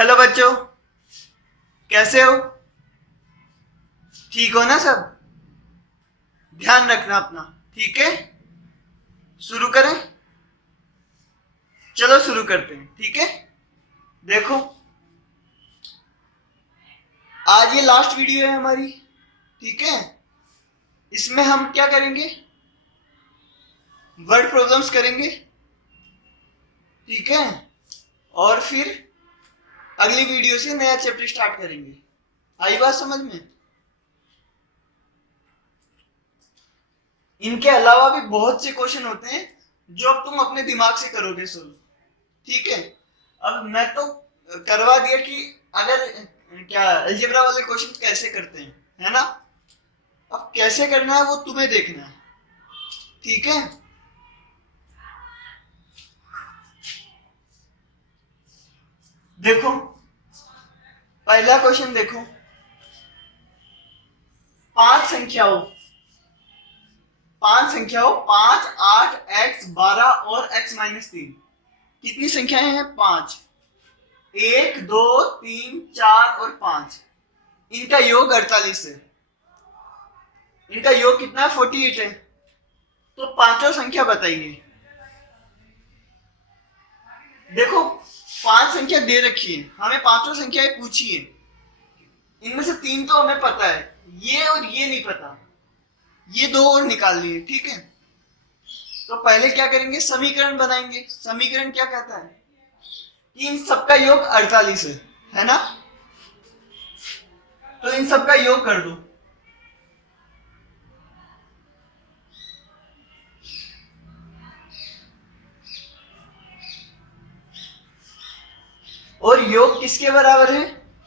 Hello बच्चों, कैसे हो? ठीक हो ना सब? ध्यान रखना अपना, ठीक है? शुरू करें? चलो शुरू करते हैं, ठीक है? देखो, आज ये लास्ट वीडियो है हमारी, ठीक है? इसमें हम क्या करेंगे? वर्ड प्रॉब्लम्स करेंगे, ठीक है? और फिर अगली वीडियो से नया चैप्टर स्टार्ट करेंगे। आई बात समझ में? इनके अलावा भी बहुत से क्वेश्चन होते हैं जो अब तुम अपने दिमाग से करोगे सोल्व, ठीक है? अब मैं तो करवा दिया कि अगर क्या अलजेब्रा वाले क्वेश्चन कैसे करते हैं, है ना? अब कैसे करना है वो तुम्हें देखना है, ठीक है? देखो, पहला क्वेश्चन देखो, पांच संख्याओं 5, 8, x 12 और x-3 कितनी संख्याएं हैं? 5। 1, 2, 3, 4 और 5, इनका योग 48 है। इनका योग कितना है? 48 है। तो पांचों संख्या बताइए। देखो, 5 संख्या दे रखी है, हमें पांचों संख्याएं पूछी है। इनमें से 3 तो हमें पता है, ये और ये नहीं पता, ये 2 और निकाल लिए, ठीक है? तो पहले क्या करेंगे? समीकरण बनाएंगे। समीकरण क्या कहता है कि इन सबका योग 48 है ना? तो इन सबका योग कर दो। और योग किसके बराबर है?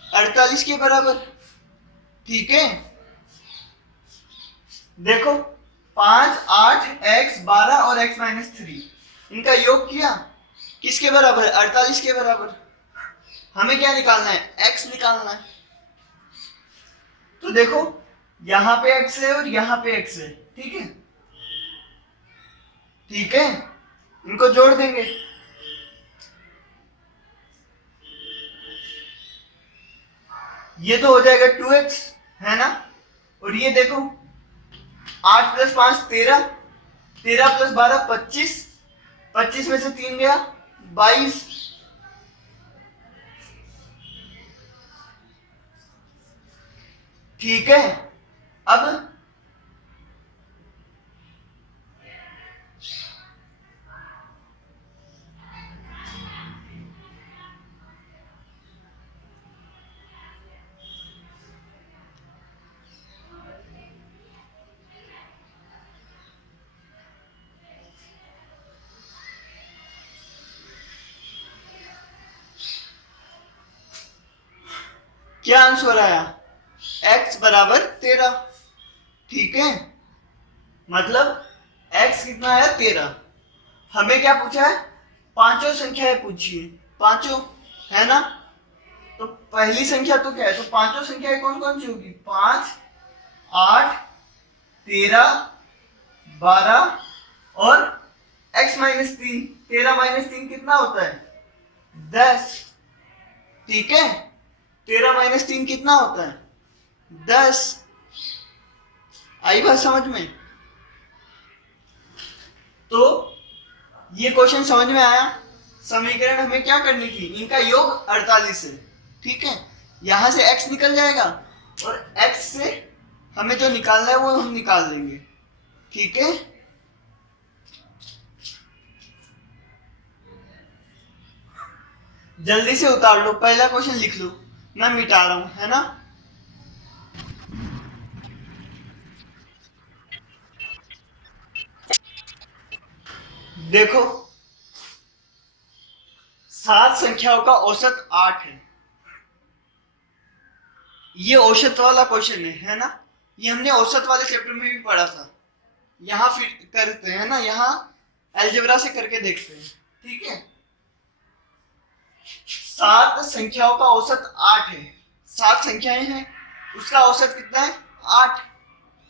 48 के बराबर, ठीक है? देखो, 5, 8, x 12 और x-3 इनका योग किया, किसके बराबर है? 48 के बराबर। हमें क्या निकालना है? x निकालना है। तो देखो, यहां पे x है और यहां पे x है, ठीक है? ठीक है, इनको जोड़ देंगे। ये तो हो जाएगा 2x, है ना? और ये देखो, 8 + 5 13, 13 + 12 25, 25 में से 3 गया 22। ठीक है, अब क्या आंसर आया? x बराबर 13, ठीक है? मतलब x कितना है? 13। हमें क्या पूछा है? पांचों संख्याएं पूछी है, पांचों, है ना? तो पहली संख्या तो क्या है? तो पांचों संख्याएं कौन कौन सी होगी? 5, 8, 13, 12 और x-3। 13 - 3 कितना होता है? 10, ठीक है? 13 - 3 कितना होता है? 10। आई बात समझ में? तो ये क्वेश्चन समझ में आया। समीकरण हमें क्या करनी थी? इनका योग 48 है, ठीक है? यहां से x निकल जाएगा और x से हमें जो निकालना है वो हम निकाल देंगे, ठीक है? जल्दी से उतार लो, पहला क्वेश्चन लिख लो, मैं मिटा रहा हूं, है ना? देखो, 7 संख्याओं का औसत 8 है। ये औसत वाला क्वेश्चन है ना? ये हमने औसत वाले चैप्टर में भी पढ़ा था। यहाँ फिर करते हैं ना, यहाँ अलजेब्रा से करके देखते हैं, ठीक है? 7 संख्याओं का औसत 8 है। 7 संख्याएं हैं, उसका औसत कितना है? 8,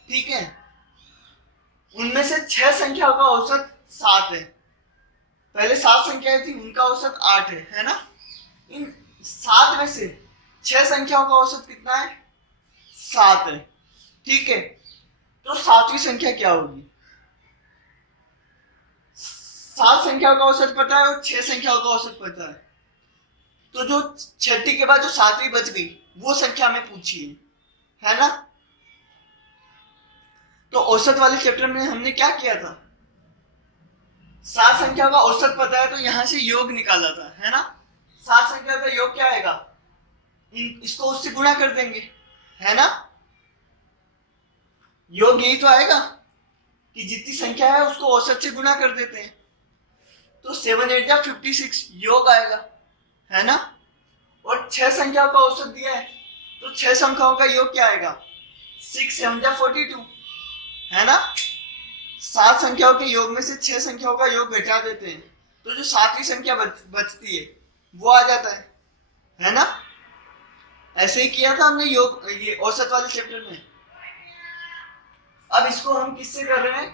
ठीक है? उनमें से 6 संख्याओं का औसत 7 है। पहले 7 संख्याएं थी, उनका औसत 8 है ना? इन 7 में से 6 संख्याओं का औसत कितना है? 7 है। ठीक है, तो 7वीं संख्या क्या होगी? 7 संख्याओं का औसत पता है और 6 संख्याओं का औसत पता है, तो जो छठी के बाद जो 7वीं बच गई वो संख्या हमें पूछी है ना? तो औसत वाले चैप्टर में हमने क्या किया था? 7 संख्या का औसत पता है तो यहां से योग निकाला था, है ना? 7 संख्या का योग क्या आएगा? इसको उससे गुणा कर देंगे, है ना? योग यही तो आएगा कि जितनी संख्या है उसको औसत से गुणा कर देते हैं, तो 7 8 जा 56 योग आएगा, है ना? और 6 संख्याओं का औसत दिया है तो 6 संख्याओं का योग क्या आएगा? 6 7 जा 42, है ना? 7 संख्याओं के योग में से 6 संख्याओं का योग घटा देते हैं तो जो 7वीं संख्या बचती है वो आ जाता है ना? ऐसे ही किया था हमने योग ये औसत वाले चैप्टर में। अब इसको हम किससे कर रहे हैं?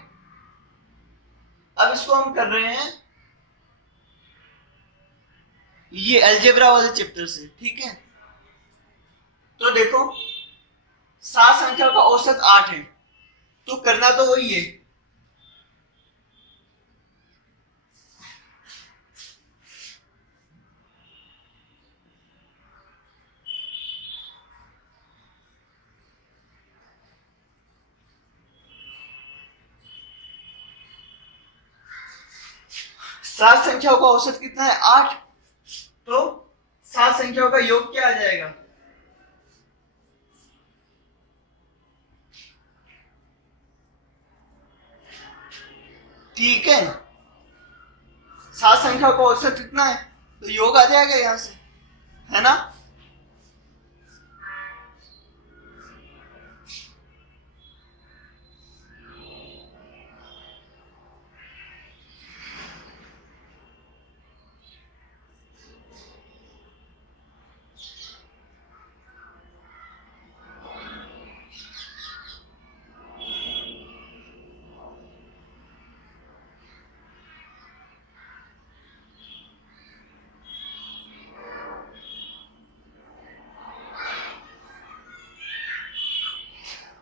अब इसको हम कर रहे हैं ये अलजेब्रा वाले चैप्टर से, ठीक है? तो देखो 7 संख्याओं का औसत 8 है, तो करना तो वही है। सात संख्याओं का औसत कितना है? 8। तो 7 संख्याओं का योग क्या आ जाएगा? ठीक है, 7 संख्याओं का औसत कितना है तो योग आ जाएगा यहां से, है ना?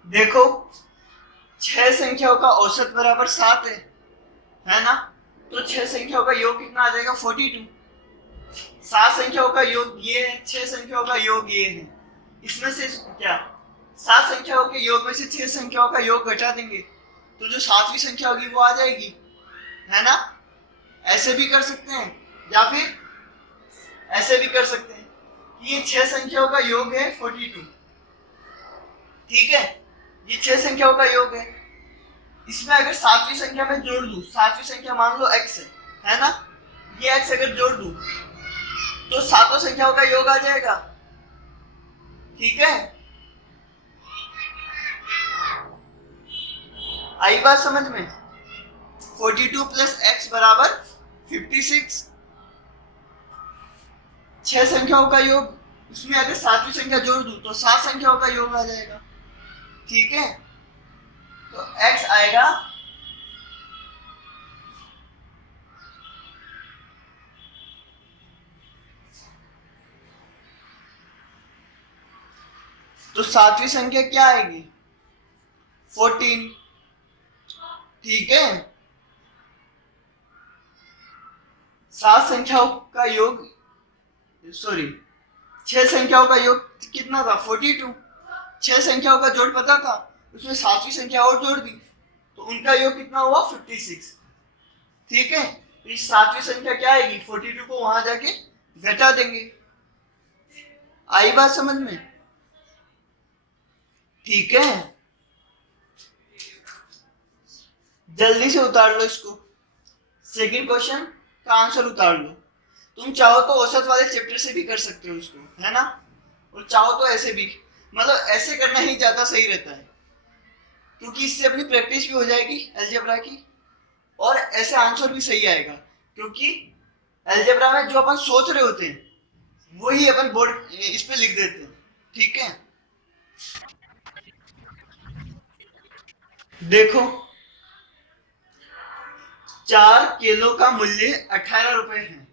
देखो 6 संख्याओं का औसत बराबर 7 है ना? तो 6 संख्याओं का योग कितना आ जाएगा? 42। 7 संख्याओं का योग ये है, 6 संख्याओं का योग ये है, इसमें से क्या 7 संख्याओं के योग में से 6 संख्याओं का योग घटा देंगे तो जो 7वीं संख्या होगी वो आ जाएगी, है ना? ऐसे भी कर सकते हैं या फिर ऐसे भी कर सकते हैं कि ये 6 संख्याओं का योग है 42, ठीक है? ये 6 संख्याओं का योग है, इसमें अगर 7वीं संख्या में जोड़ दूं, 7वीं संख्या मान लो x है ना? ये x अगर जोड़ दूं तो 7 संख्याओं का योग आ जाएगा, ठीक है? आई बात समझ में? 42 प्लस x बराबर 56। 6 संख्याओं का योग, उसमें अगर 7वीं संख्या जोड़ दूं तो 7 संख्याओं का योग आ जाएगा, ठीक है? तो x आएगा तो 7वीं संख्या क्या आएगी? 14, ठीक है? 7 संख्याओं का योग, सॉरी 6 संख्याओं का योग कितना था? 42। 6 संख्याओं का जोड़ पता था, उसमें 7वीं संख्या और जोड़ दी तो उनका योग कितना हुआ? 56, ठीक है? तो इस 7वीं संख्या क्या आएगी? 42 को वहां जाके घटा देंगे। आई बात समझ में? ठीक है, जल्दी से उतार लो इसको, सेकंड क्वेश्चन का आंसर उतार लो। तुम चाहो तो औसत वाले चैप्टर से भी कर सकते हो इसको, है ना? और चाहो तो ऐसे भी, मतलब ऐसे करना ही ज्यादा सही रहता है क्योंकि इससे अपनी प्रैक्टिस भी हो जाएगी अलजेब्रा की और ऐसे आंसर भी सही आएगा, क्योंकि अलजेब्रा में जो अपन सोच रहे होते हैं वही अपन बोर्ड इस पे लिख देते हैं, ठीक है? देखो 4 केलों का मूल्य 18 रुपए है।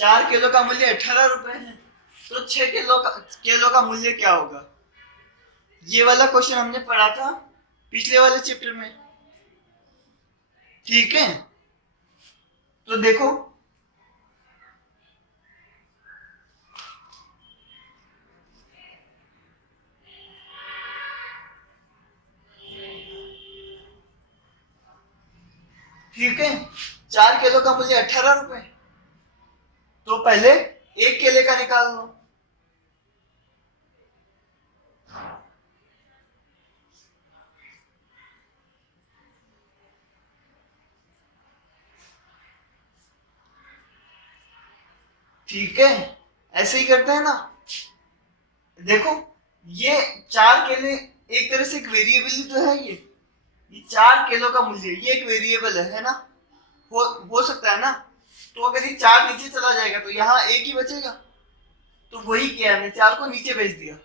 4 किलो का मूल्य 18 रुपए है, तो 6 किलो का मूल्य क्या होगा? ये वाला क्वेश्चन हमने पढ़ा था पिछले वाले चैप्टर में, ठीक है। तो देखो ठीक है, 4 किलो का मूल्य 18 रुपए, तो पहले 1 केले का निकाल लो। ठीक है, ऐसे ही करते हैं ना। देखो ये 4 केले एक तरह से एक वेरिएबल तो है, ये 4 किलो का मूल्य ये एक वेरिएबल है ना, हो सकता है ना। तो अगर ये 4 नीचे चला जाएगा तो यहाँ 1 ही बचेगा, तो वही किया हमने, 4 को नीचे भेज दिया,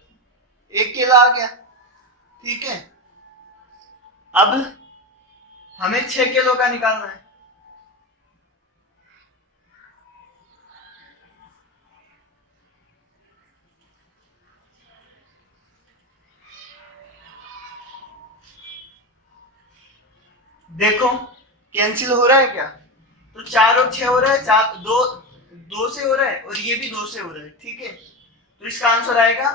1 केला आ गया, ठीक है। अब हमें 6 किलो का निकालना है। देखो कैंसिल हो रहा है क्या? तो 4 और 6 हो रहा है, 4 दो से हो रहा है, और ये भी 2 से हो रहा है, ठीक है। तो इसका आंसर आएगा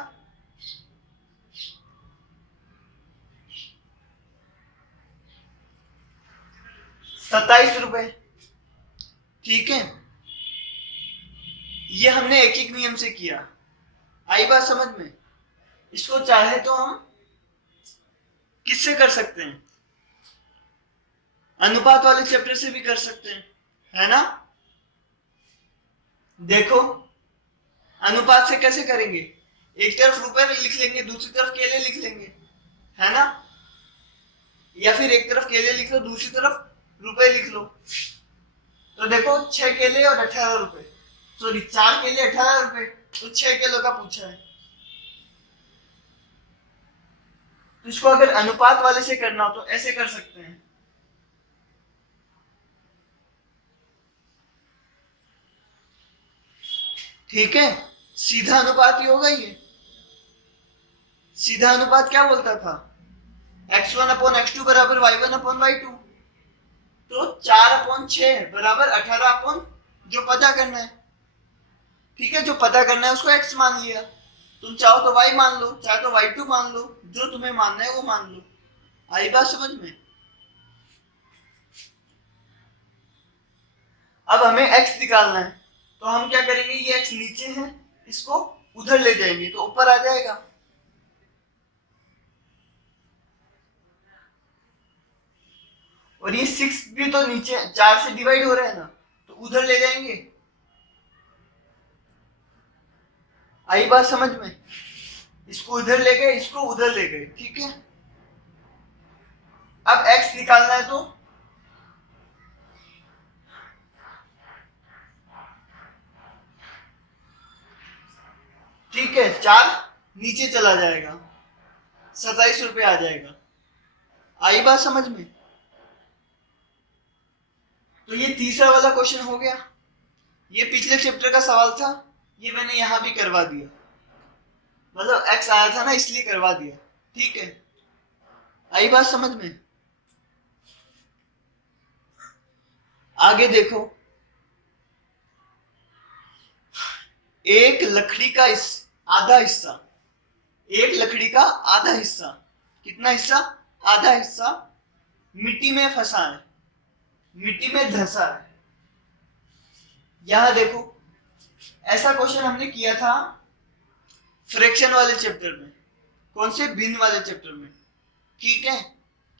27 रुपए, ठीक है। ये हमने एक एक नियम से किया, आई बात समझ में? इसको चाहे तो हम किससे कर सकते हैं? अनुपात वाले चैप्टर से भी कर सकते हैं, है ना। देखो अनुपात से कैसे करेंगे, एक तरफ रुपए लिख लेंगे, दूसरी तरफ केले लिख लेंगे, है ना। या फिर एक तरफ केले लिख लो, दूसरी तरफ रुपए लिख लो। तो देखो 6 केले और 18 रुपए, सॉरी 4 केले 18 रुपए, तो 6 किलो का पूछा है। तो इसको अगर अनुपात वाले से करना हो तो ऐसे कर सकते हैं। ठीक है, सीधा अनुपात ही होगा ये। सीधा अनुपात क्या बोलता था? x1/x2 बराबर y1/y2। तो 4/6 बराबर 18 जो पता करना है, ठीक है। जो पता करना है उसको x मान लिया, तुम चाहो तो y मान लो, चाहे तो y2 मान लो, जो तुम्हें मानना है वो मान लो। आई बात समझ में? अब हमें x निकालना है, तो हम क्या करेंगे, ये x नीचे है, इसको उधर ले जाएंगे तो ऊपर आ जाएगा। और ये 6 भी तो नीचे 4 से डिवाइड हो रहा है ना, तो उधर ले जाएंगे। आई बात समझ में? इसको उधर ले गए, इसको उधर ले गए, ठीक है। अब x निकालना है, तो ठीक है 4 नीचे चला जाएगा, 27 रुपए आ जाएगा। आई बात समझ में? तो ये तीसरा वाला क्वेश्चन हो गया। ये पिछले चैप्टर का सवाल था, ये मैंने यहां भी करवा दिया, मतलब x आया था ना इसलिए करवा दिया, ठीक है। आई बात समझ में? आगे देखो, एक लकड़ी का आधा हिस्सा, एक लकड़ी का आधा हिस्सा, कितना हिस्सा? आधा हिस्सा मिट्टी में फंसा है, मिट्टी में धंसा है। यहां देखो, ऐसा क्वेश्चन हमने किया था फ्रैक्शन वाले चैप्टर में। कौन से? भिन्न वाले चैप्टर में, ठीक है,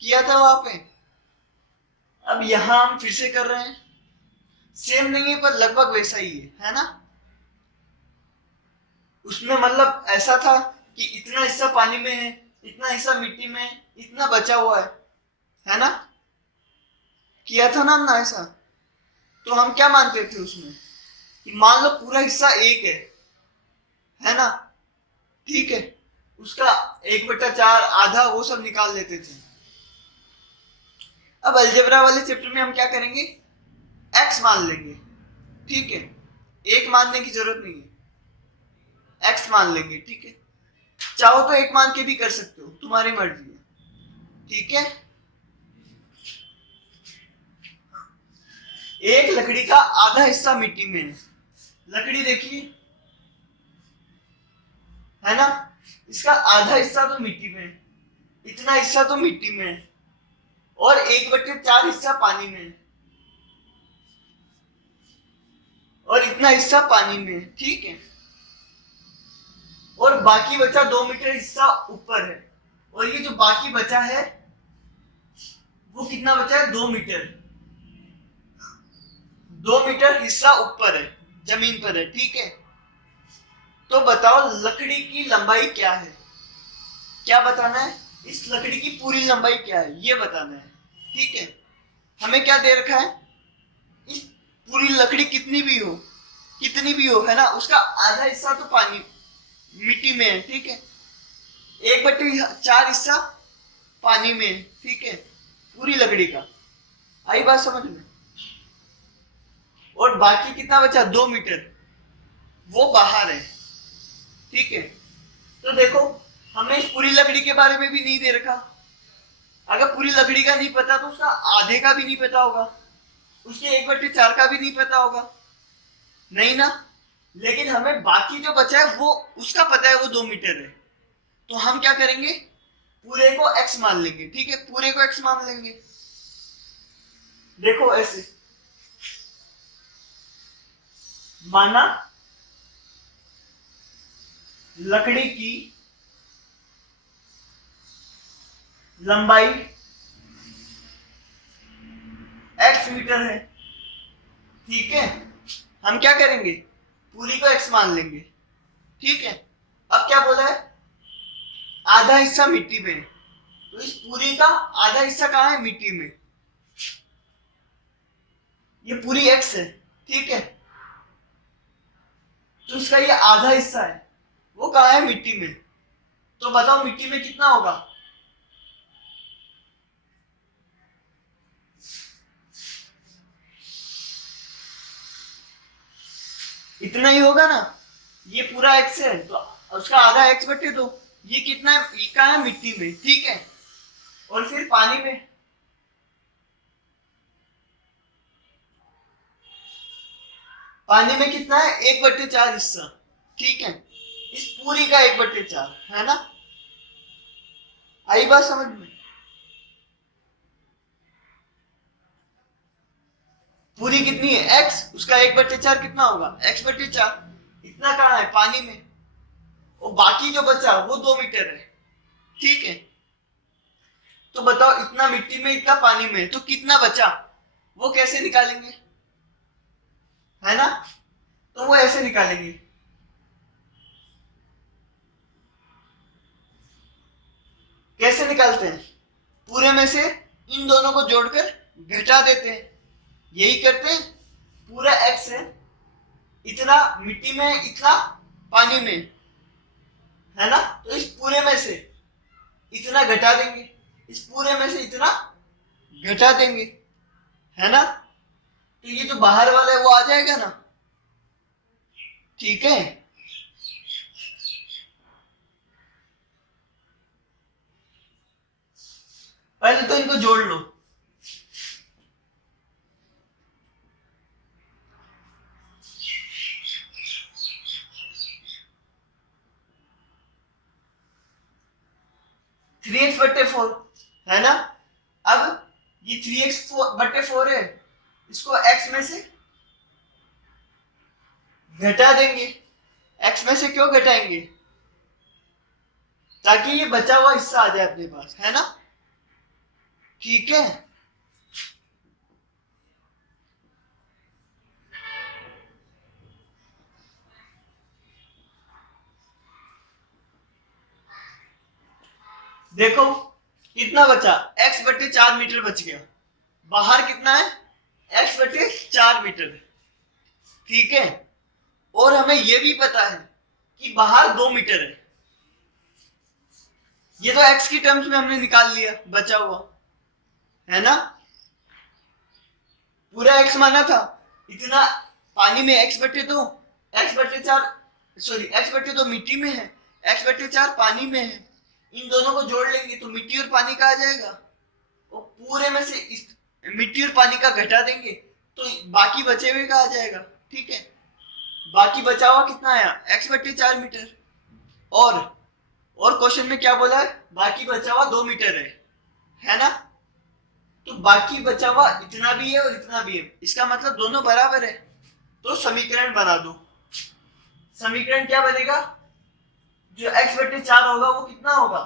किया था वहां पे। अब यहां हम फिर से कर रहे हैं, सेम नहीं है पर लगभग वैसा ही है ना। उसमें मतलब ऐसा था कि इतना हिस्सा पानी में है, इतना हिस्सा मिट्टी में है, इतना बचा हुआ है ना। किया था ना हमने ऐसा। तो हम क्या मानते थे उसमें कि मान लो पूरा हिस्सा एक है ना, ठीक है, उसका 1/4 आधा वो सब निकाल लेते थे। अब अलजेब्रा वाले चैप्टर में हम क्या करेंगे, x मान लेंगे, ठीक है। एक मानने की जरूरत नहीं है, x मान लेंगे, ठीक है। चाहो तो एक मान के भी कर सकते हो, तुम्हारी मर्जी है, ठीक है। एक लकड़ी का आधा हिस्सा मिट्टी में है, लकड़ी देखिए, है ना, इसका आधा हिस्सा तो मिट्टी में है, इतना हिस्सा तो मिट्टी में है, और 1/4 हिस्सा पानी में है, और इतना हिस्सा पानी में है, ठीक है। और बाकी बचा 2 मीटर हिस्सा ऊपर है, और ये जो बाकी बचा है वो कितना बचा है, 2 मीटर, 2 मीटर हिस्सा ऊपर है, जमीन पर है, ठीक है। तो बताओ लकड़ी की लंबाई क्या है, क्या बताना है, इस लकड़ी की पूरी लंबाई क्या है ये बताना है, ठीक है। हमें क्या दे रखा है, इस पूरी लकड़ी कितनी भी हो, है ना, उसका आधा हिस्सा तो पानी मिट्टी में है, ठीक है, 1/4 हिस्सा पानी में है, ठीक है, पूरी लकड़ी का। आई बात समझ में? और बाकी कितना बचा, 2 मीटर, वो बाहर है, ठीक है। तो देखो हमें इस पूरी लकड़ी के बारे में भी नहीं दे रखा, अगर पूरी लकड़ी का नहीं पता तो उसका आधे का भी नहीं पता होगा, उसके 1/4 का भी नहीं पता होगा, नहीं ना। लेकिन हमें बाकी जो बचा है वो उसका पता है, वो 2 मीटर है, तो हम क्या करेंगे, पूरे को x मान लेंगे, ठीक है, पूरे को x मान लेंगे। देखो ऐसे माना लकड़ी की लंबाई x मीटर है, ठीक है, हम क्या करेंगे, पूरी को x मान लेंगे, ठीक है। अब क्या बोला है, आधा हिस्सा मिट्टी में, तो इस पूरी का आधा हिस्सा कहाँ है, मिट्टी में, ये पूरी x है, ठीक है। तो इसका ये आधा हिस्सा है, वो कहाँ है, मिट्टी में। तो बताओ मिट्टी में कितना होगा, इतना ही होगा ना, ये पूरा x है तो उसका आधा x/2, ये कितना है, ये कहाँ है, मिट्टी में, ठीक है। और फिर पानी में, पानी में कितना है, 1/4 हिस्सा, ठीक है, इस पूरी का 1/4, है ना। आई बात समझ में? पूरी कितनी है, x, उसका 1/4 कितना होगा, x/4, इतना कहाँ है, पानी में, और बाकी जो बचा वो 2 मीटर है, ठीक है। तो बताओ इतना मिट्टी में, इतना पानी में, तो कितना बचा, वो कैसे निकालेंगे, है ना। तो वो ऐसे निकालेंगे, कैसे निकालते हैं, पूरे में से इन दोनों को जोड़कर घटा देते हैं, यही करते हैं। पूरा x है, इतना मिट्टी में, इतना पानी में, है ना, तो इस पूरे में से इतना घटा देंगे, इस पूरे में से इतना घटा देंगे, है ना। तो ये जो बाहर वाला है वो आ जाएगा ना, ठीक है। पहले तो इनको जोड़ लो, थ्री एक्स बट्टे फोर, है ना। अब ये 3x/4 है, इसको x में से घटा देंगे, x में से क्यों घटाएंगे, ताकि ये बचा हुआ हिस्सा आ जाए अपने पास, है ना, ठीक है। देखो कितना बचा, x/4 मीटर बच गया, बाहर कितना है, x/4 मीटर, ठीक है। और हमें यह भी पता है कि बाहर 2 मीटर है, ये तो x की टर्म्स में हमने निकाल लिया, बचा हुआ, है ना। पूरा x माना था, इतना पानी में x/2, x/2 मिट्टी में है, x/4 पानी में है। इन दोनों को जोड़ लेंगे तो मिट्टी और पानी का आ जाएगा, और पूरे में से इस मिट्टी और पानी का घटा देंगे तो बाकी बचे हुए का आ जाएगा। ठीक है, बाकी बचा हुआ कितना आया, x/4 मीटर। और क्वेश्चन में क्या बोला है, बाकी बचा हुआ 2 मीटर है ना। तो बाकी बचा हुआ इतना भी है और इतना भी है, इसका मतलब दोनों बराबर है। तो समीकरण बना दो। समीकरण क्या बनेगा, जो x/4 होगा वो कितना होगा,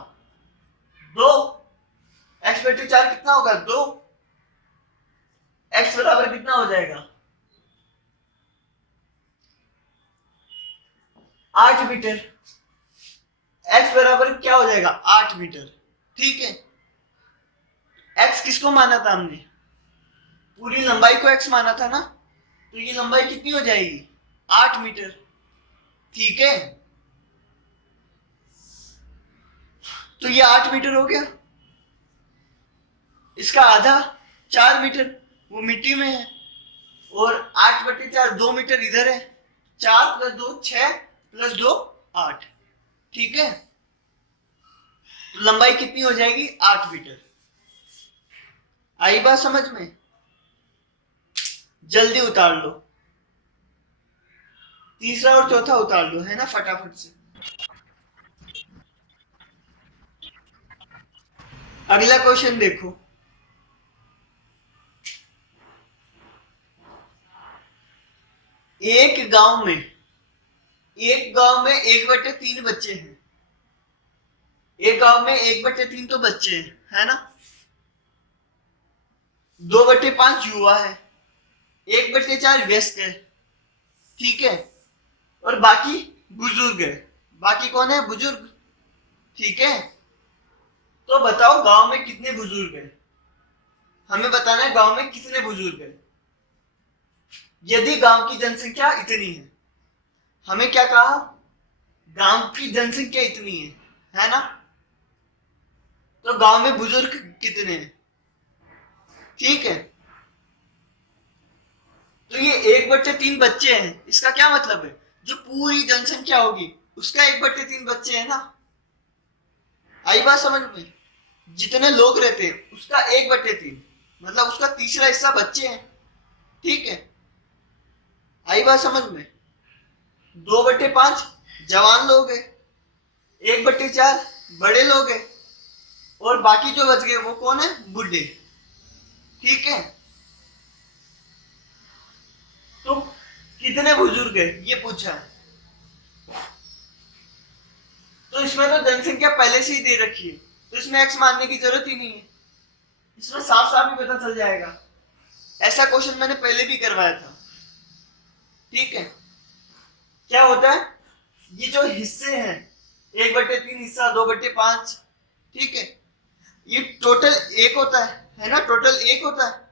2। x/4 कितना होगा, 2। x बराबर कितना हो जाएगा, 8 मीटर। x बराबर क्या हो जाएगा, 8 मीटर। ठीक है, x किसको माना था हमने, पूरी लंबाई को x माना था ना, तो ये लंबाई कितनी हो जाएगी, 8 मीटर। ठीक है, तो ये 8 मीटर हो गया। इसका आधा 4 मीटर वो मिट्टी में है, और 8/4 2 मीटर इधर है। 4 + 2 6 + 2 8। ठीक है, तो लंबाई कितनी हो जाएगी, 8 मीटर। आई बात समझ में, जल्दी उतार लो, तीसरा और चौथा उतार लो, है ना, फटाफट से। अगला क्वेश्चन देखो, एक गांव में 1/3 बच्चे हैं। एक गांव में 1/3 तो बच्चे हैं, है ना। 2/5 युवा है, 1/4 वयस्क है। ठीक है, और बाकी बुजुर्ग है। बाकी कौन है, बुजुर्ग। ठीक है, तो बताओ गांव में कितने बुजुर्ग हैं, हमें बताना है गांव में कितने बुजुर्ग हैं। यदि गांव की जनसंख्या इतनी है, हमें क्या कहा, गांव की जनसंख्या इतनी है ना, तो गांव में बुजुर्ग कितने हैं। ठीक है, तो ये 1/3 बच्चे हैं, इसका क्या मतलब है, जो पूरी जनसंख्या होगी उसका 1/3 बच्चे हैं ना। आई बात समझ में, जितने लोग रहते हैं उसका 1/3, मतलब उसका तीसरा हिस्सा बच्चे हैं। ठीक है, आई बात समझ में। 2/5 जवान लोग हैं, 1/4 बड़े लोग हैं, और बाकी जो बच गए वो कौन है, बूढ़े। ठीक है, तो कितने बुजुर्ग है ये पूछा है, तो इसमें तो जनसंख्या पहले से ही दे रखी है, तो इसमें एक्स मानने की जरूरत ही नहीं है, इसमें साफ साफ ही पता चल जाएगा। ऐसा क्वेश्चन मैंने पहले भी करवाया था। ठीक है, क्या होता है, ये जो हिस्से हैं 1/3 हिस्सा, 2/5, ठीक है, ये टोटल 1 होता है ना, टोटल 1 होता है।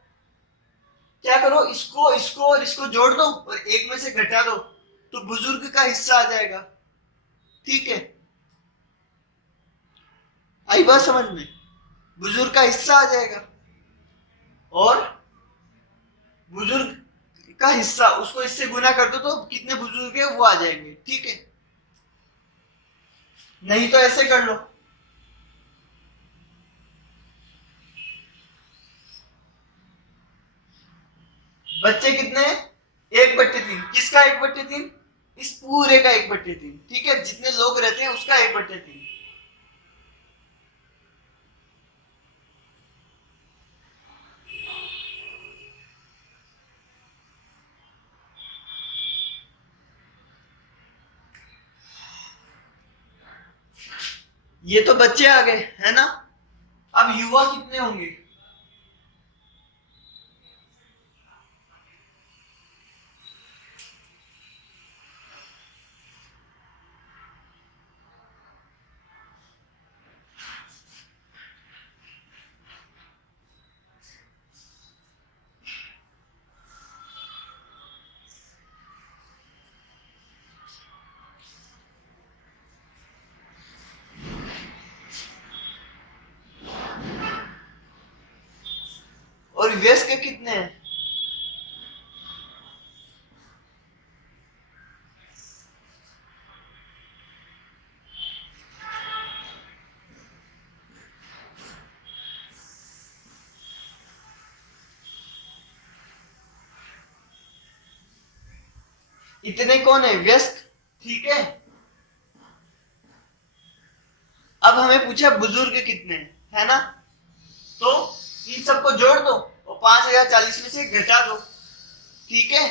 क्या करो, इसको इसको और इसको जोड़ दो और 1 में से घटा दो, तो बुजुर्ग का हिस्सा आ जाएगा। ठीक है, आई बात समझ में, बुजुर्ग का हिस्सा आ जाएगा, और बुजुर्ग का हिस्सा उसको इससे गुना कर दो तो कितने बुजुर्ग है वो आ जाएंगे। ठीक है, नहीं तो ऐसे कर लो, बच्चे कितने हैं, 1/3। किसका 1/3, इस पूरे का 1/3। ठीक है, जितने लोग रहते हैं उसका 1/3। ये तो बच्चे आ गए, है ना। अब युवा कितने होंगे, और वयस्क कितने हैं, इतने कौन है? व्यस्क। ठीक है, अब हमें पूछा बुजुर्ग कितने हैं, है ना? तो इन सबको जोड़ दो और 5040 में से घटा दो। ठीक है,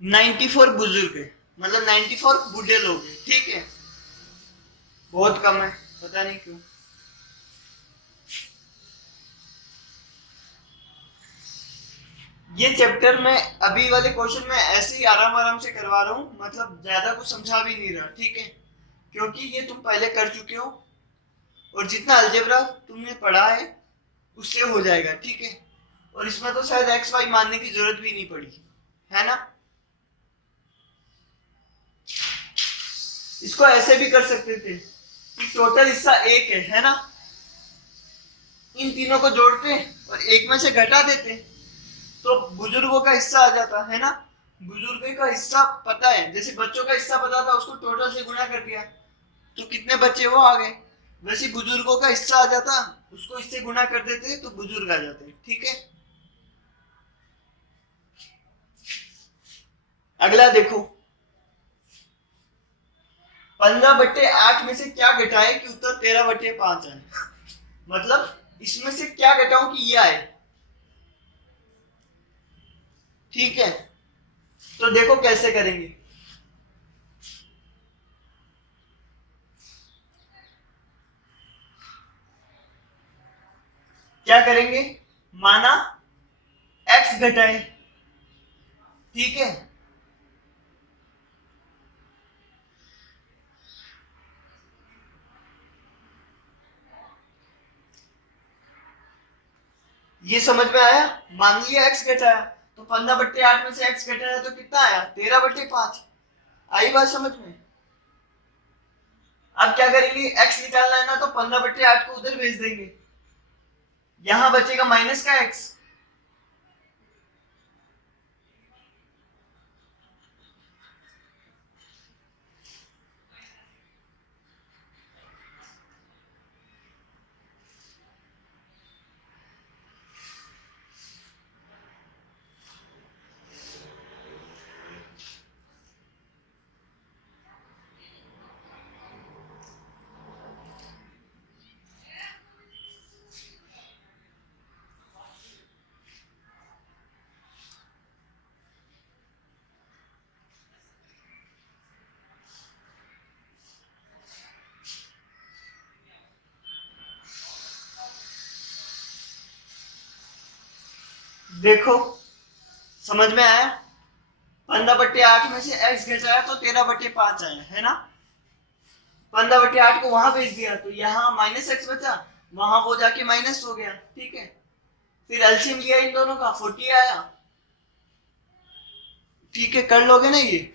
नाइन्टी फोर बुजुर्ग है, मतलब 94 बूढ़े लोग हैं। ठीक है, बहुत कम है, पता नहीं क्यों। ये चैप्टर में अभी वाले क्वेश्चन में ऐसे ही आराम आराम से करवा रहा हूँ, मतलब ज्यादा कुछ समझा भी नहीं रहा। ठीक है, क्योंकि ये तुम पहले कर चुके हो और जितना अलजेब्रा तुमने पढ़ा है उससे हो जाएगा। ठीक है, और इसमें तो शायद एक्स वाई मानने की जरूरत भी नहीं पड़ी, है ना? इसको ऐसे भी कर सकते थे कि टोटल हिस्सा एक है ना? इन तीनों को जोड़ते और एक में से घटा देते तो बुजुर्गों का हिस्सा आ जाता, है ना? बुजुर्ग का हिस्सा पता है, जैसे बच्चों का हिस्सा पता था, उसको टोटल से गुणा कर दिया तो कितने बच्चे वो आ गए। वैसे बुजुर्गों का हिस्सा आ जाता, उसको इससे गुणा कर देते तो बुजुर्ग आ जाते। ठीक है, अगला देखो, 15/8 में से क्या घटाए कि उत्तर 13/5 आए। मतलब इसमें से क्या घटाऊं कि ये आए। ठीक है, तो देखो कैसे करेंगे। क्या करेंगे, माना x घटाए। ठीक है, ये समझ में आया? मान लिया x घटाया तो 15/8 में से x घटाया तो कितना आया? 13/5। आई बात समझ में? अब क्या करेंगे, x निकालना है ना, तो 15/8 को उधर भेज देंगे, यहां बचेगा माइनस का x। देखो समझ में आया? 15/8 में से x घटाया तो 13/5 आया, है ना? 15/8 को वहां भेज दिया तो यहाँ माइनस एक्स बचा, वहां वो जाके माइनस हो गया। ठीक है, फिर एलसीएम लिया इन दोनों का, 40 आया। ठीक है, कर लोगे ना ये?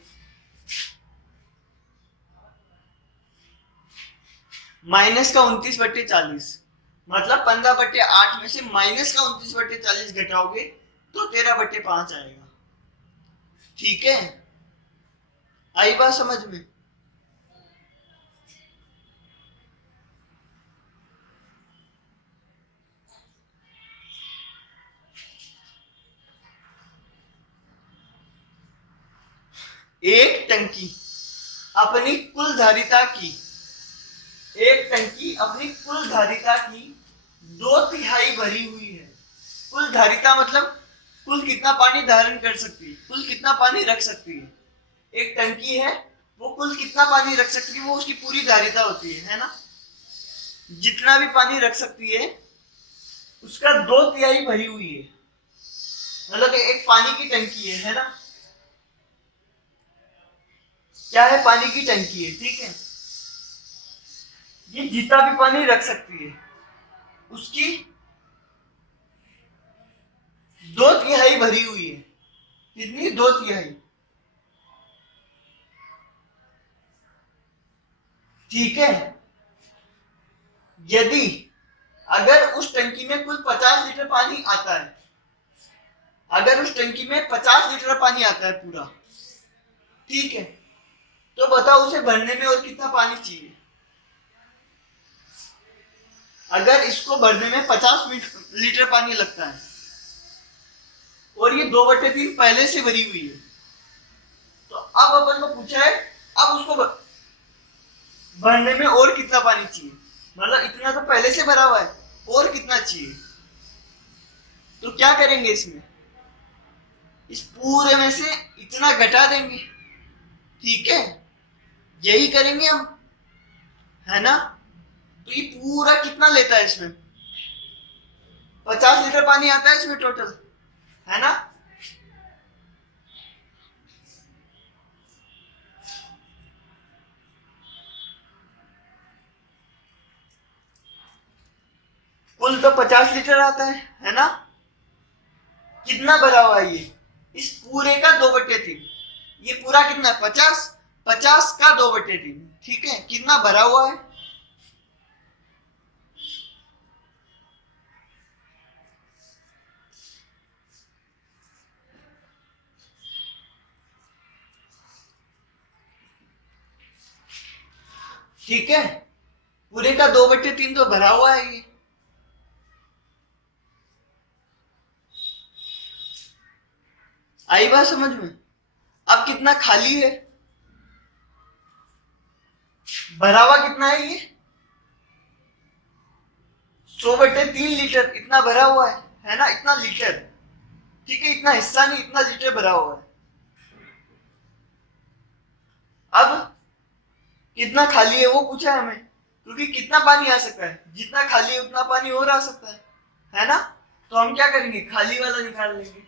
माइनस का 29/40, मतलब 15/8 में से माइनस का 29/40 घटाओगे तो 13/5 आएगा। ठीक है, आई बात समझ में? एक टंकी अपनी कुल धारिता की, एक टंकी अपनी कुल धारिता की 2/3 भरी हुई है। कुल धारिता मतलब कुल कितना पानी धारण कर सकती है, कुल कितना पानी रख सकती है। एक टंकी है, वो कुल कितना पानी रख सकती है, वो उसकी पूरी धारिता होती है ना? जितना भी पानी रख सकती है उसका 2/3 भरी हुई है, मतलब एक पानी की टंकी है ना? क्या है? पानी की टंकी है। ठीक है, ये जितना भी पानी रख सकती है उसकी 2/3 भरी हुई है। कितनी? 2/3। ठीक है। यदि अगर उस टंकी में कुल 50 लीटर पानी आता है, अगर उस टंकी में 50 लीटर पानी आता है पूरा, ठीक है, तो बताओ उसे भरने में और कितना पानी चाहिए? अगर इसको भरने में 50 लीटर पानी लगता है और ये 2/3 पहले से भरी हुई है, तो अब अपन को पूछा है अब उसको भरने में और कितना पानी चाहिए। मतलब इतना तो पहले से भरा हुआ है, और कितना चाहिए? तो क्या करेंगे इसमें? इस पूरे में से इतना घटा देंगे। ठीक है, यही करेंगे हम, है ना? तो ये पूरा कितना लेता है? इसमें 50 लीटर पानी आता है इसमें टोटल, है ना? कुल तो 50 लीटर आता है ना? कितना भरा हुआ है ये? इस पूरे का 2/3। ये पूरा कितना है? 50। 50 का 2/3। ठीक है, कितना भरा हुआ है? ठीक है, पूरे का 2/3 तो भरा हुआ है ये। आई बात समझ में? अब कितना खाली है? भरा हुआ कितना है ये? 100/3 लीटर इतना भरा हुआ है ना? इतना लीटर। ठीक है, इतना हिस्सा नहीं, इतना लीटर भरा हुआ है। अब कितना खाली है वो पूछा है हमें, क्योंकि कितना पानी आ सकता है, जितना खाली है उतना पानी और आ सकता है ना? तो हम क्या करेंगे? खाली वाला निकाल लेंगे।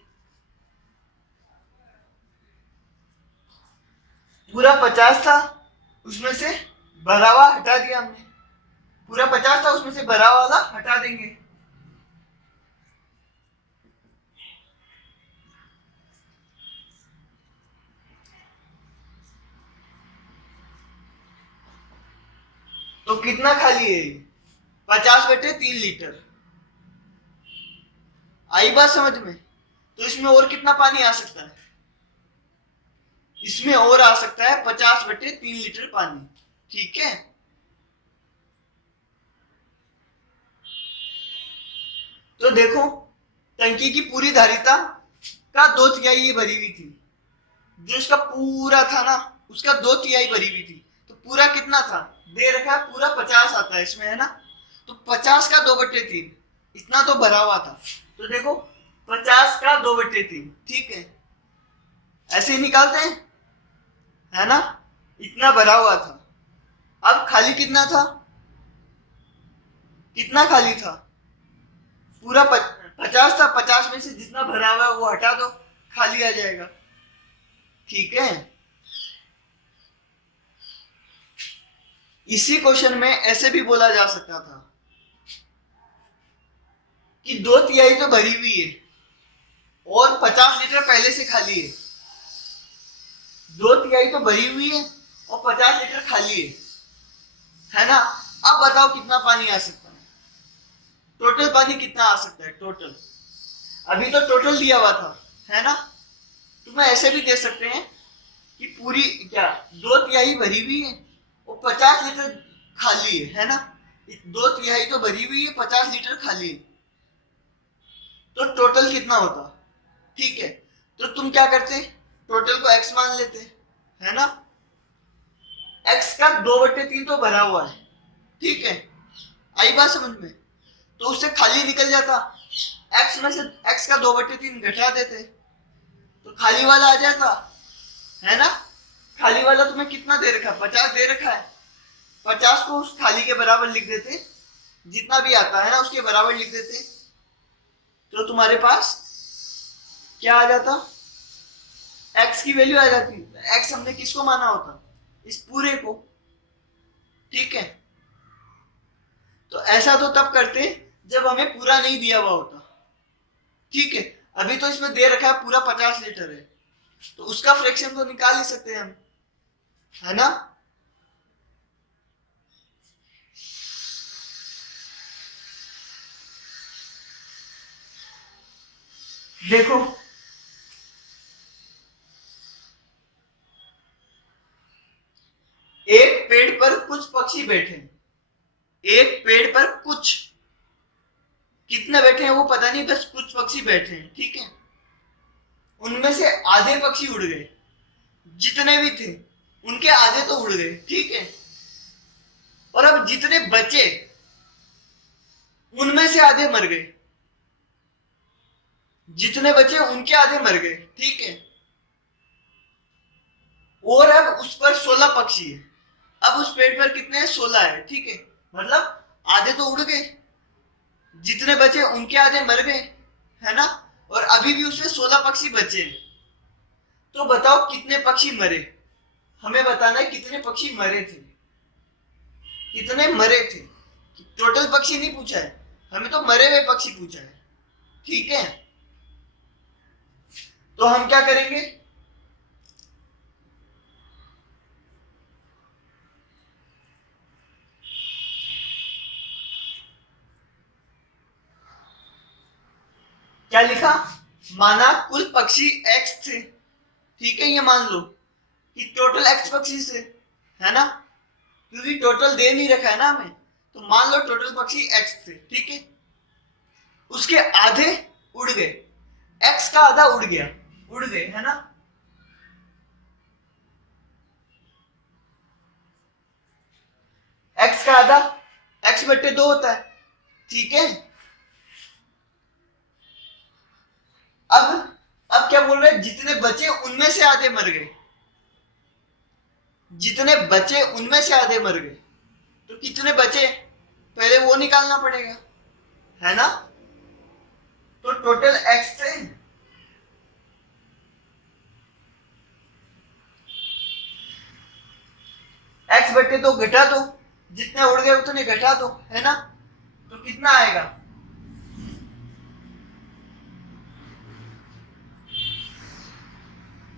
पूरा 50 था, उसमें से भरा हुआ हटा दिया हमने। पूरा 50 था, उसमें से भरा वाला हटा देंगे। तो कितना खाली है? 50/3 लीटर। आई बात समझ में? तो इसमें और कितना पानी आ सकता है? इसमें और आ सकता है 50/3 लीटर पानी। ठीक है, तो देखो टंकी की पूरी धारिता का 2/3 ये भरी हुई थी। जो इसका पूरा था ना, उसका 2/3 भरी हुई थी। तो पूरा कितना था? दे रखा है पूरा 50 आता है इसमें, है ना? तो 50 का 2/3 इतना तो भरा हुआ था। तो देखो 50 का 2/3, ठीक है, ऐसे ही निकालते हैं, है ना? इतना भरा हुआ था। अब खाली कितना था? कितना खाली था? पूरा 50 था। 50 में से जितना भरा हुआ है वो हटा दो, खाली आ जाएगा। ठीक है, इसी क्वेश्चन में ऐसे भी बोला जा सकता था कि 2/3 तो भरी हुई है और 50 लीटर पहले से खाली है। 2/3 तो भरी हुई है और 50 लीटर खाली है ना? अब बताओ कितना पानी आ सकता है? टोटल पानी कितना आ सकता है? टोटल अभी तो टोटल दिया हुआ था, है ना? तुम्हें ऐसे भी दे सकते हैं कि पूरी क्या 2/3 भरी हुई है और 50 लीटर खाली है ना? 2/3 तो भरी हुई है, 50 लीटर खाली है, तो टोटल कितना होता? ठीक है, तो तुम क्या करते? टोटल को x मान लेते, है ना? x का 2/3 तो भरा हुआ है, ठीक है, आई बात समझ में? तो उससे खाली निकल जाता, x में से x का 2/3 घटा देते तो खाली वाला आ जाता, है ना? खाली वाला तुम्हें कितना दे रखा है? 50 दे रखा है। 50 को उस खाली के बराबर लिख देते, जितना भी आता है ना उसके बराबर लिख देते, तो तुम्हारे पास क्या आ जाता? x की वैल्यू आ जाती। x हमने किसको माना होता? इस पूरे को। ठीक है, तो ऐसा तो तब करते जब हमें पूरा नहीं दिया हुआ होता, ठीक है। अभी तो इसमें दे रखा है पूरा 50 लीटर है, तो उसका फ्रैक्शन तो निकाल ही सकते हैं हम, है ना। देखो एक पेड़ पर कुछ पक्षी बैठे, एक पेड़ पर कुछ, कितने बैठे हैं वो पता नहीं, बस कुछ पक्षी बैठे हैं, ठीक है। उनमें से आधे पक्षी उड़ गए, जितने भी थे उनके आधे तो उड़ गए, ठीक है। और अब जितने बचे उनमें से आधे मर गए, जितने बचे उनके आधे मर गए, ठीक है। और अब उस पर 16 पक्षी है, अब उस पेड़ पर कितने हैं, 16 है, ठीक है। मतलब आधे तो उड़ गए, जितने बचे उनके आधे मर गए, है ना। और अभी भी उसमें 16 पक्षी बचे हैं। तो बताओ कितने पक्षी मरे, हमें बताना है कितने पक्षी मरे थे, कितने मरे थे। टोटल पक्षी नहीं पूछा है हमें, तो मरे हुए पक्षी पूछा है, ठीक है। तो हम क्या करेंगे, क्या लिखा, माना कुल पक्षी x थे, ठीक है। ये मान लो कि टोटल x पक्षी से, है ना, क्योंकि टोटल दे नहीं रखा है ना हमें, तो मान लो टोटल पक्षी x थे, ठीक है। उसके आधे उड़ गए, x का आधा उड़ गया, उड़ गए, है ना। x का आधा x/2 होता है, ठीक है। अब क्या बोल रहे हैं, जितने बचे उनमें से आधे मर गए, जितने बचे उनमें से आधे मर गए, तो कितने बचे पहले वो निकालना पड़ेगा, है ना। तो टोटल x थे, x/2 घटा दो, जितने उड़ गए उतने घटा दो, है ना। तो कितना आएगा,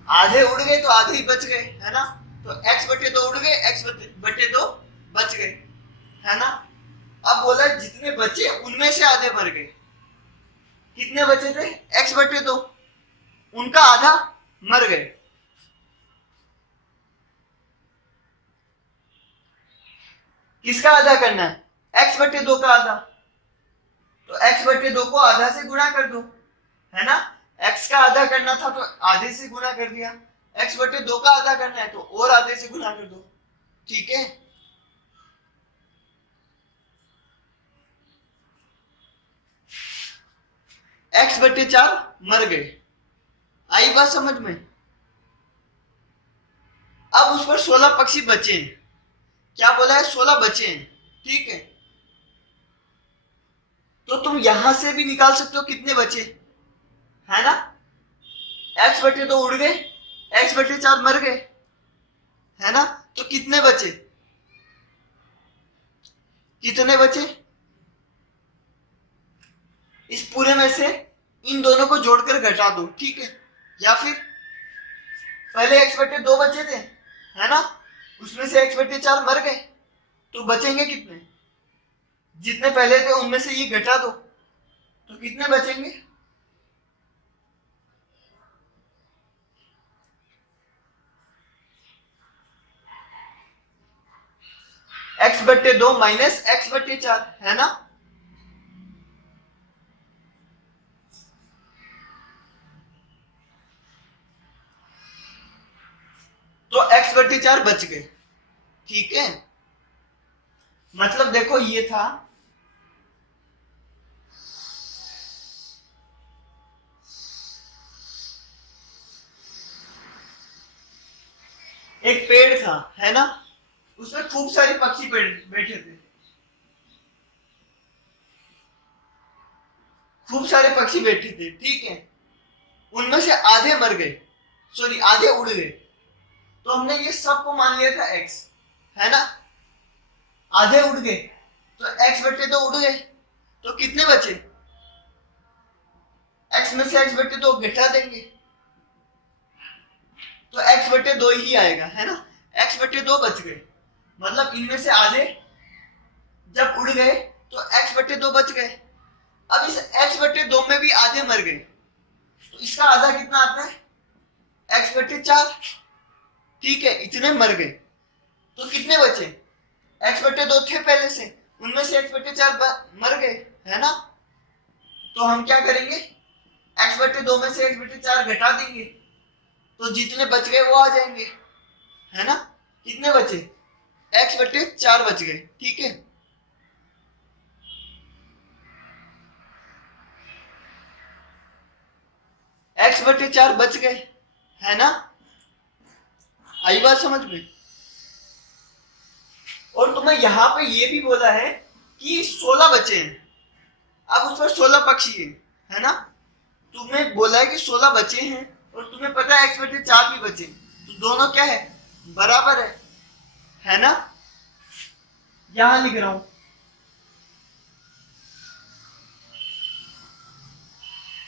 आधे उड़ गए तो आधे ही बच गए, है ना। तो x/2 उड़ गए, x/2 बच गए, है ना। अब बोला जितने बचे उनमें से आधे मर गए, कितने बचे थे, x/2, उनका आधा मर गए। किसका आधा करना है, x/2 का आधा, तो x/2 को आधा से गुणा कर दो, है ना। x का आधा करना था तो आधे से गुणा कर दिया, x/2 का आधा करना है तो और आधे से गुणा कर दो, ठीक है। x/4 मर गए, आई बात समझ में। अब उस पर 16 पक्षी बचे हैं, क्या बोला है, 16 बचे हैं, ठीक है। तो तुम यहां से भी निकाल सकते हो कितने बचे, है ना। x/2 उड़ गए, x/4 मर गए, है ना। तो कितने बचे, कितने बचे, इस पूरे में से इन दोनों को जोड़कर घटा दो, ठीक है। या फिर पहले x/2 बचे थे, है ना, उसमें से x/4 मर गए, तो बचेंगे कितने, जितने पहले थे उनमें से ये घटा दो, तो कितने बचेंगे, x/2 माइनस x/4, है ना। तो x/4 बच गए, ठीक है। मतलब देखो ये था एक पेड़ था, है ना, उसमें खूब सारे पक्षी बैठे थे, खूब सारे पक्षी बैठे थे, ठीक है। उनमें से आधे मर गए, सॉरी आधे उड़ गए, तो हमने ये सबको मान लिया था x, है ना। आधे उड़ गए तो x बटे 2 उड़ गए, तो कितने बचे? x में से x बटे 2 घटा देंगे तो x बटे 2 ही आएगा, है ना। x बटे 2 बच गए, मतलब इनमें से आधे जब उड़ गए तो x बटे 2 बच गए। अब इस x बटे 2 में भी आधे मर गए, तो इसका आधा कितना आता है? x बटे 4। ठीक है, इतने मर गए, तो कितने बचे? x बटे 2 थे पहले से, उनमें से x बटे 4 मर गए, है ना। तो हम क्या करेंगे, x बटे 2 में से x बटे 4 घटा देंगे, तो जितने बच गए वो आ जाएंगे, है ना। कितने बचे? x बटे 4 बच गए। ठीक है, x बटे 4 बच गए, है ना। आई बात समझ में? और तुम्हें यहां पे ये भी बोला है कि 16 बचे हैं, अब उस पर 16 पक्षी है ना। तुम्हें बोला है कि 16 बचे हैं और तुम्हें पता है x बटे 4 भी बचे, तो दोनों क्या है? बराबर है ना। यहां लिख रहा हूं,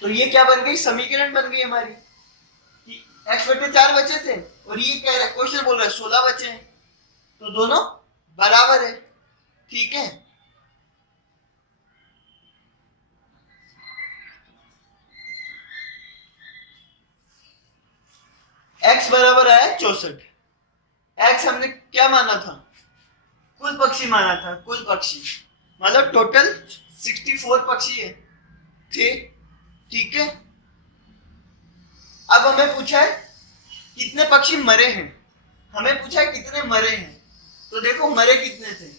तो ये क्या बन गई? समीकरण बन गई हमारी कि x बटे 4 बचे थे और ये क्या है? क्वेश्चन बोल रहा है 16 बचे हैं, तो दोनों बराबर है। ठीक है, x बराबर आया 64। x हमने क्या माना था? कुल पक्षी माना था, कुल पक्षी, मतलब टोटल 64 पक्षी है थे। ठीक है, अब हमें पूछा है कितने पक्षी मरे हैं, हमें पूछा है कितने मरे हैं। तो देखो मरे कितने थे,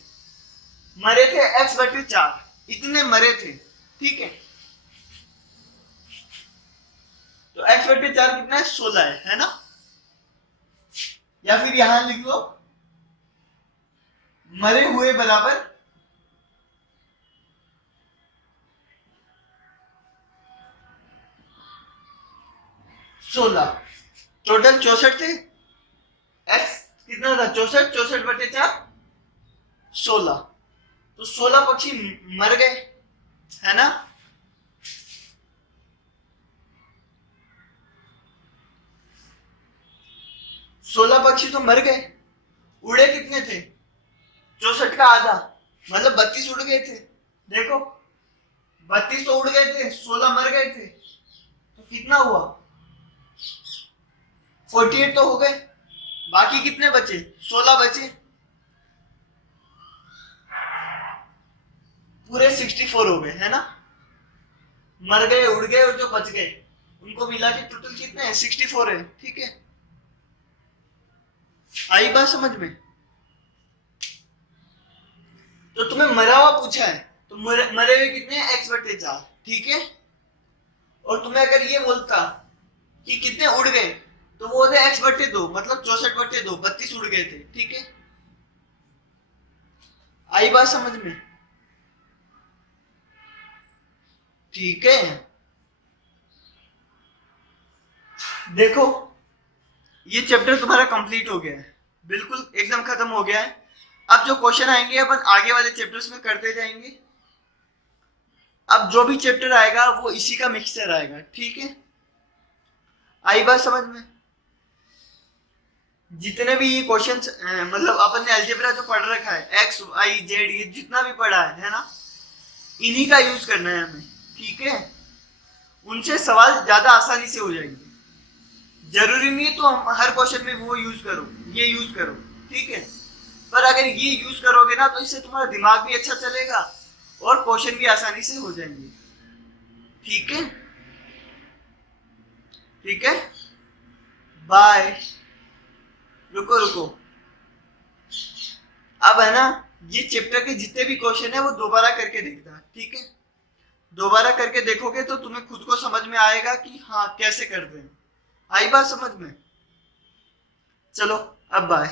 मरे थे x बटे 4, इतने मरे थे। ठीक है, तो x बटे 4 कितना है? 16 है ना। या फिर यहां लिख लो, मरे हुए बराबर 16, टोटल 64 थे। x कितना था? 64, 64 बटे 4 16, तो 16 पक्षी मर गए, है ना। सोलह पक्षी तो मर गए, उड़े कितने थे? 64 का आधा, मतलब 32 उड़ गए थे। देखो 32 तो उड़ गए थे, 16 मर गए थे, तो कितना हुआ? 48 तो हो गए। बाकी कितने बचे? 16 बचे, पूरे 64 हो गए, है ना। मर गए, उड़ गए और जो बच गए उनको मिला के टोटल कितने हैं? 64 है। ठीक है, आई बात समझ में? तो तुम्हें मरा हुआ पूछा है, तो मरे हुए कितने हैं? x बटे 4। ठीक है, और तुम्हें अगर ये बोलता कि कितने उड़ गए, तो वो होते x बटे 2, मतलब 64 बटे 2, 32 उड़ गए थे। ठीक है, आई बात समझ में? ठीक है, देखो ये चैप्टर तुम्हारा कंप्लीट हो गया है, बिल्कुल एकदम खत्म हो गया है। अब जो क्वेश्चन आएंगे अपन आगे वाले चैप्टर्स में करते जाएंगे। अब जो भी चैप्टर आएगा वो इसी का मिक्सचर आएगा। ठीक है, आई बात समझ में? जितने भी ये क्वेश्चंस मतलब अपन ने अलजेब्रा जो पढ़ रखा है, एक्स वाई जेड, ये जितना भी पढ़ा है ना, इन्हीं का यूज करना है हमें। ठीक है, उनसे सवाल ज्यादा आसानी से हो जाएंगे। जरूरी नहीं है तो हम हर क्वेश्चन में वो यूज करो, ये यूज करो। ठीक है, पर अगर ये यूज करोगे ना तो इससे तुम्हारा दिमाग भी अच्छा चलेगा और क्वेश्चन भी आसानी से हो जाएंगे। ठीक है, ठीक है, बाय। रुको रुको, अब है ना ये चैप्टर के जितने भी क्वेश्चन है वो दोबारा करके देखना। ठीक है, दोबारा करके देखोगे तो तुम्हें खुद को समझ में आएगा कि हाँ कैसे करते हैं। आई बात समझ में? चलो अब बाय।